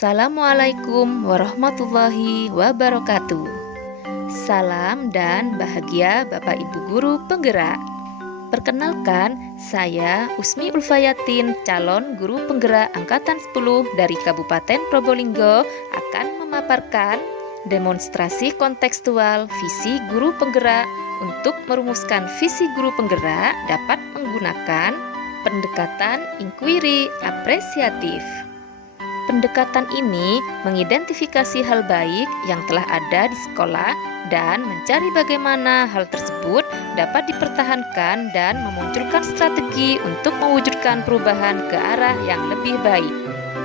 Assalamualaikum warahmatullahi wabarakatuh. Salam dan bahagia Bapak Ibu Guru Penggerak. Perkenalkan, saya Usmi Ulfayatin, calon guru penggerak Angkatan 10 dari Kabupaten Probolinggo, akan memaparkan demonstrasi kontekstual visi guru penggerak. Untuk merumuskan visi guru penggerak dapat menggunakan pendekatan inquiry apresiatif. Pendekatan ini mengidentifikasi hal baik yang telah ada di sekolah dan mencari bagaimana hal tersebut dapat dipertahankan dan memunculkan strategi untuk mewujudkan perubahan ke arah yang lebih baik.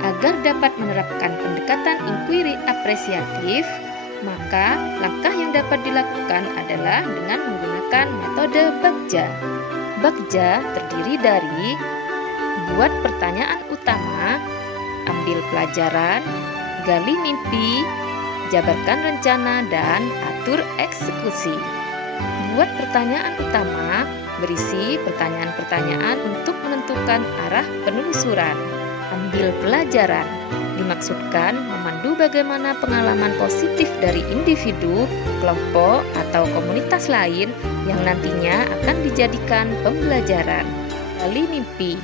Agar dapat menerapkan pendekatan inquiry apresiatif, maka langkah yang dapat dilakukan adalah dengan menggunakan metode Bagja. Bagja terdiri dari buat pertanyaan utama, ambil pelajaran, gali mimpi, jabarkan rencana, dan atur eksekusi. Buat pertanyaan utama, berisi pertanyaan-pertanyaan untuk menentukan arah penelusuran. Ambil pelajaran, dimaksudkan memandu bagaimana pengalaman positif dari individu, kelompok, atau komunitas lain yang nantinya akan dijadikan pembelajaran. Gali mimpi,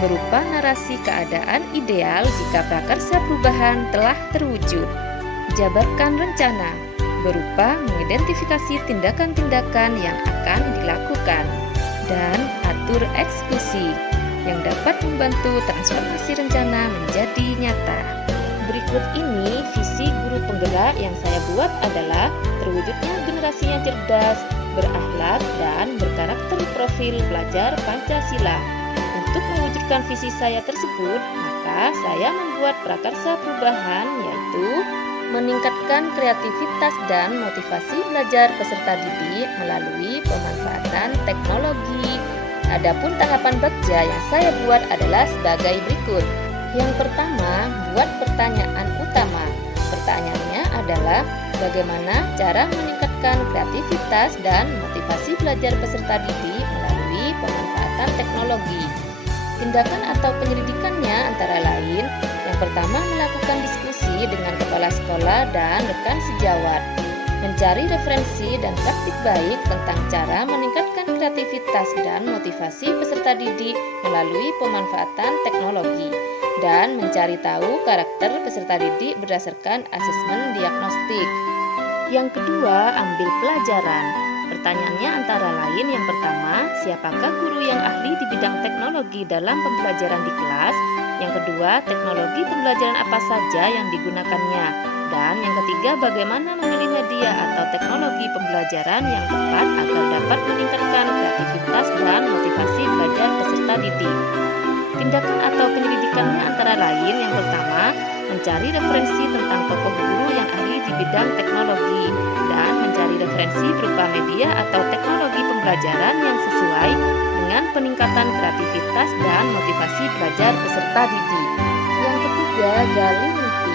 berupa narasi keadaan ideal jika prakarsa perubahan telah terwujud. Jabarkan rencana, berupa mengidentifikasi tindakan-tindakan yang akan dilakukan. Dan atur eksekusi, yang dapat membantu transformasi rencana menjadi nyata. Berikut ini visi guru penggerak yang saya buat adalah terwujudnya generasi yang cerdas, berakhlak, dan berkarakter profil pelajar Pancasila. Untuk mewujudkan visi saya tersebut, maka saya membuat prakarsa perubahan, yaitu meningkatkan kreativitas dan motivasi belajar peserta didik melalui pemanfaatan teknologi. Adapun tahapan Bagja yang saya buat adalah sebagai berikut. Yang pertama, buat pertanyaan utama. Pertanyaannya adalah bagaimana cara meningkatkan kreativitas dan motivasi belajar peserta didik melalui pemanfaatan teknologi. Tindakan atau penyelidikannya antara lain, yang pertama melakukan diskusi dengan kepala sekolah dan rekan sejawat, mencari referensi dan praktik baik tentang cara meningkatkan kreativitas dan motivasi peserta didik melalui pemanfaatan teknologi, dan mencari tahu karakter peserta didik berdasarkan asesmen diagnostik. Yang kedua, ambil pelajaran. Pertanyaannya antara lain, yang pertama, siapakah guru yang ahli di bidang teknologi dalam pembelajaran di kelas? Yang kedua, teknologi pembelajaran apa saja yang digunakannya? Dan yang ketiga, bagaimana memilih media atau teknologi pembelajaran yang tepat agar dapat meningkatkan kreativitas dan motivasi belajar peserta didik. Tindakan atau penyelidikannya antara lain, yang pertama, mencari referensi tentang tokoh guru yang ahli di bidang teknologi dan mencari referensi berupa media atau teknologi pembelajaran yang sesuai dengan peningkatan kreativitas dan motivasi belajar peserta didik. Yang ketiga, gali mimpi.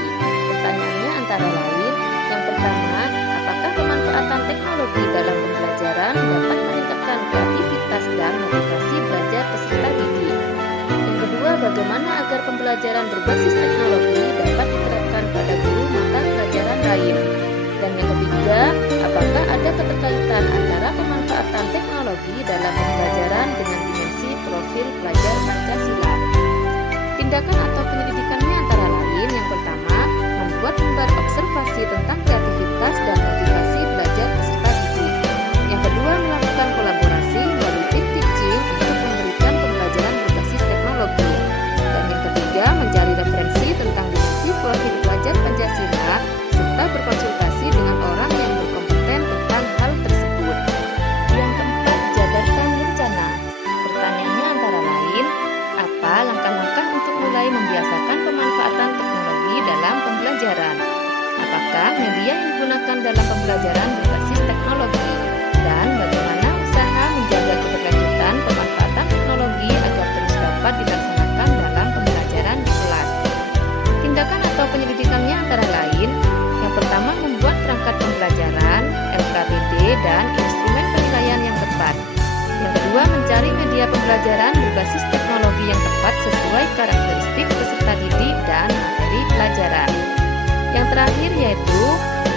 Pertanyaannya antara lain, yang pertama, apakah pemanfaatan teknologi dalam pembelajaran dapat meningkatkan kreativitas dan motivasi belajar peserta didik? Yang kedua, bagaimana agar pembelajaran berbasis teknologi dapat diterapkan pada guru mata pelajaran lain? Dan yang ketiga, apakah ada keterkaitan antara pemanfaatan teknologi dalam pembelajaran dengan dimensi profil pelajar Pancasila? Tindakan atau penyelidikannya antara lain, yang pertama, membuat lembar observasi tentang kreativitas dan motivasi belajar peserta didik. Yang kedua, melakukan kolaborasi melalui tim teaching untuk memberikan pembelajaran berbasis teknologi. Dan yang ketiga, mencari referensi tentang dimensi profil pelajar Pancasila serta berkonsultasi dengan orang yang berkompeten tentang hal tersebut. Yang keempat, jabarkan rencana. Pertanyaannya antara lain, apa langkah-langkah untuk mulai membiasakan pemanfaatan teknologi dalam pembelajaran? Apakah media yang digunakan dalam pembelajaran berbasis teknologi? Dan bagaimana usaha menjaga keberlanjutan pemanfaatan teknologi agar terus dapat dilaksanakan dalam pembelajaran di kelas? Tindakan atau penyelidikannya antara lain, yang pertama, membuat perangkat pembelajaran, LKPD, dan instrumen penilaian yang tepat. Yang kedua, mencari media pembelajaran berbasis teknologi yang tepat sesuai karakteristik peserta didik dan materi pelajaran. Yang terakhir yaitu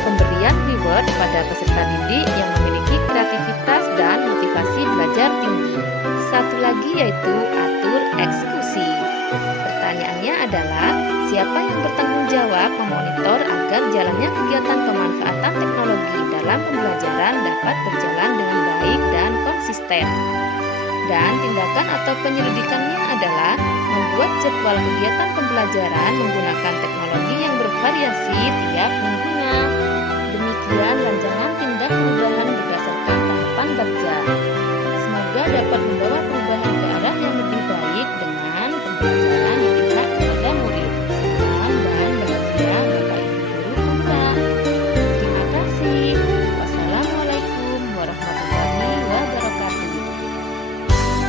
pemberian reward pada peserta didik yang memiliki kreativitas dan motivasi belajar tinggi. Satu lagi yaitu atur eksekusi. Pertanyaannya adalah, siapa yang bertanggung jawab memonitor agar jalannya kegiatan pemanfaatan teknologi dalam pembelajaran dapat berjalan dengan baik dan konsisten? Dan tindakan atau penyelidikannya adalah membuat jadwal kegiatan pembelajaran menggunakan teknologi yang bervariasi tiap minggunya.